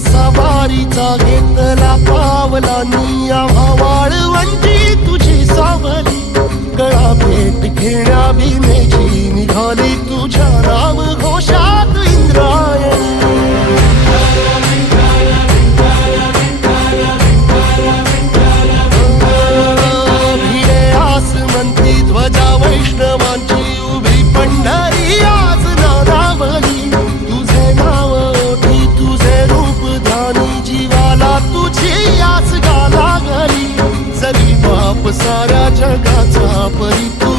सवारीचा घेतला पावला निया वाळवंटी तुझी सावली गळा भेट घेण्या भीमेची निघाली तुझ्या नाम घोषात इंद्रायणी भिडे आसमंती ध्वजा वैष्णवांची उभी पंढरी आज नानावली तुझे नाव ओठी तुझे रूप ध्यानी जीवाला तुझी आस गाला गली जरी बाप साऱ्या जगाचा परी तू